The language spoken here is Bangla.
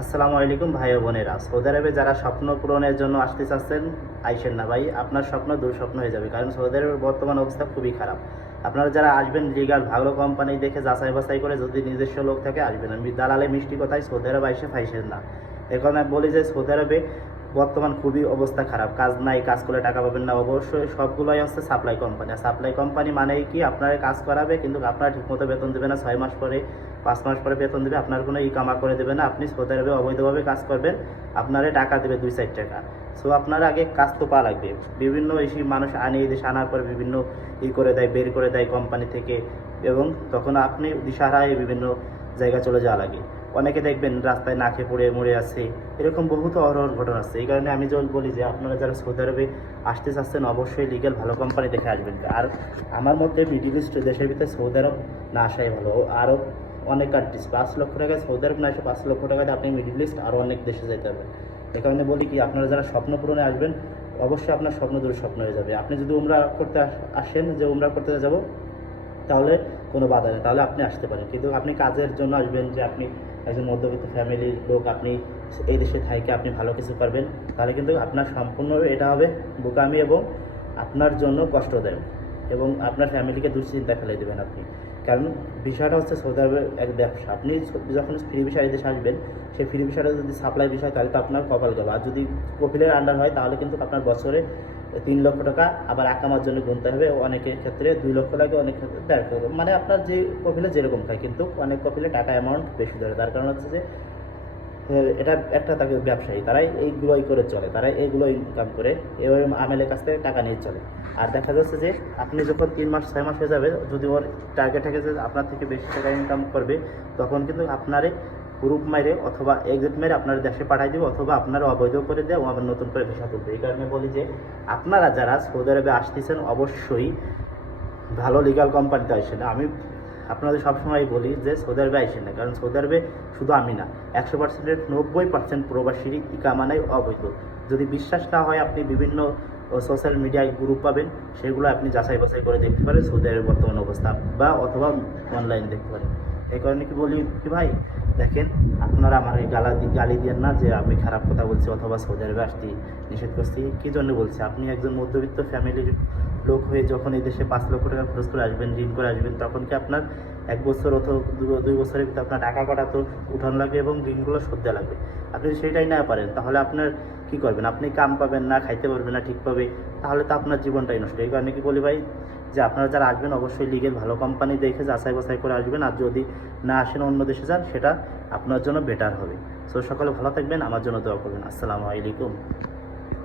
আসসালামু আলাইকুম ভাই ও বোনেরা। সৌদি আরবে যারা স্বপ্ন পূরণের জন্য আসতে চাচ্ছেন, আইসেন না ভাই, আপনার স্বপ্ন দুঃস্বপ্ন হয়ে যাবে, কারণ সৌদি আরবের বর্তমান অবস্থা খুবই খারাপ। আপনারা যারা আসবেন লিগাল ভালো কোম্পানি দেখে যাচাই বাছাই করে, যদি নিজস্ব লোক থাকে, আসবেন। দালালে মিষ্টি কথায় সৌদি আরব আইসে ফাইসেন না। এখন আমি বলি যে সৌদি আরবে বর্তমান খুবই অবস্থা খারাপ। কাজ নাই, কাজ করে টাকা পাবেন না। অবশ্যই সবগুলোই হচ্ছে সাপ্লাই কোম্পানি সাপ্লাই কোম্পানি মানেই কি? আপনার কাজ করাবে, কিন্তু আপনার ঠিকমতো বেতন দেবে না। ছয় মাস পরে, পাঁচ মাস পরে বেতন দেবে। আপনার কোনো ই কামা করে দেবে না। আপনি সৌদি অবৈধভাবে কাজ করবেন। আপনারে টাকা দেবে দুই চার টাকা। সো আপনার আগে কাজ তো পাওয়া লাগবে। বিভিন্ন এসে মানুষ আনে, এই দেশে আনার পর বিভিন্ন ই করে দেয়, বের করে দেয় কোম্পানি থেকে। এবং তখন আপনি দিশাহারায় বিভিন্ন জায়গা চলে যাওয়া লাগে। অনেকে দেখবেন রাস্তায় না খেয়ে পড়ে মরে আছে। এরকম বহুত অহরহ ঘটনা আছে। এই কারণে আমি যখন বলি যে, আপনারা যারা সৌদি আরবে আসতে চাচ্ছেন, অবশ্যই লিগেল ভালো কোম্পানি দেখে আসবেন। আর আমার মধ্যে মিডিল ইস্ট দেশের ভিতরে সৌদি আরব না আসাই ভালো। আরও অনেক কান্ট্রিজ পাঁচ লক্ষ টাকায় সৌদি আরব না আসে পাঁচ লক্ষ টাকাতে আপনি মিডিল ইস্ট আরও অনেক দেশে যেতে হবে। এই কারণে বলি কি, আপনারা যারা স্বপ্ন পূরণে আসবেন, অবশ্যই আপনার স্বপ্ন দূর স্বপ্ন হয়ে যাবে। আপনি যদি উমরা করতে আসেন, যে উমরা করতে যাব, তাহলে কোনো বাধা নেই। তাহলে আপনি আসতে পারেন। কিন্তু আপনি কাজের জন্য আসবেন যে, আপনি একজন মধ্যবিত্ত ফ্যামিলির লোক আপনি এই দেশে থাইকে আপনি ভালো কিছু পারবেন তাহলে কিন্তু আপনার সম্পূর্ণ এটা হবে বোকামি এবং আপনার জন্য কষ্ট কষ্টদায়ক এবং আপনার ফ্যামিলিকে দুশ্চিন্তা ফেলে দেবেন আপনি। কারণ বিষয়টা হচ্ছে সৌদি আরবের এক ব্যবসা। আপনি যখন ফ্রি এই দেশে আসবেন সেই ফ্রি বিষয়টা যদি সাপ্লাই বিষয়, তাহলে তো আপনার কপাল গেল। আর যদি কপিলের আন্ডার হয়, তাহলে কিন্তু আপনার বছরে তিন লক্ষ টাকা আবার আকামার জন্য গুনতে হবে। অনেকের ক্ষেত্রে দুই লক্ষ লাগে অনেক ক্ষেত্রে দেড় মানে আপনার যে কপিলে যেরকম খায়, কিন্তু অনেক কপিলে টাকা অ্যামাউন্ট বেশি ধরে। তার কারণ হচ্ছে যে এটা একটা তাকে ব্যবসায়ী, তারাই এইগুলোই করে চলে, তারাই এইগুলো ইনকাম করে এভাবে আমেলের কাছ থেকে টাকা নিয়ে চলে। আর দেখা যাচ্ছে যে আপনি যখন তিন মাস, ছয় মাস হয়ে যাবে, যদি ওর টার্গেট থাকে যে আপনার থেকে বেশি টাকা ইনকাম করবে, তখন কিন্তু আপনারে গ্রুপ মেরে অথবা এক্সিট মেরে আপনার দেশে পাঠাই দেবে, অথবা আপনারা অবৈধ করে দেয় আবার নতুন করে ভিসা তুলবে। এই কারণে বলি যে আপনারা যারা সৌদি আরবে আসতেছেন, অবশ্যই ভালো লিগাল কোম্পানিতে আসেন। আমি আপনাদের সবসময় বলি যে সৌদি আরবে আসেন না, কারণ সৌদি আরবে শুধু আমি না, একশো পার্সেন্টের নব্বই পার্সেন্ট প্রবাসীর ইকামানাই অবৈধ। যদি বিশ্বাস না হয় আপনি বিভিন্ন সোশ্যাল মিডিয়ায় গ্রুপ পাবেন, সেগুলো আপনি যাচাই বাছাই করে দেখতে পারেন সৌদি আরবের বর্তমান অবস্থা, বা অথবা অনলাইনে দেখতে পারেন। এই কারণে কি বলি কি ভাই, দেখেন আপনারা আমার এই গালা গালি দিয়ে না যে আমি খারাপ কথা বলছি অথবা সৌদি আরবে আসতে নিষেধ করছি। কী জন্য বলছি? আপনি একজন মধ্যবিত্ত ফ্যামিলির লোক হয়ে যখন এই দেশে পাঁচ লক্ষ টাকা খরচ করে আসবেন, ঋণ করে আসবেন, তখন কি আপনার এক বছর অথবা দুই বছরের ভিতরে আপনার টাকা কটা তো উঠানো লাগবে এবং ঋণগুলো শোধ দেওয়া লাগবে। আপনি সেটাই না পারেন, তাহলে আপনার কি করবেন? আপনি কাম পাবেন না, খাইতে পারবেন না ঠিকভাবে, তাহলে তো আপনার জীবনটাই নষ্ট। এই কারণে কি বলি ভাই, যে আপনারা যারা আসবেন, অবশ্যই লিগেল ভালো কোম্পানি দেখে যাচাই বাছাই করে আসবেন। আর যদি না আসেন, অন্য দেশে যান, সেটা আপনার জন্য বেটার হবে। সো সকলে ভালো থাকবেন, আমার জন্য দোয়া করবেন। আসসালামু আলাইকুম।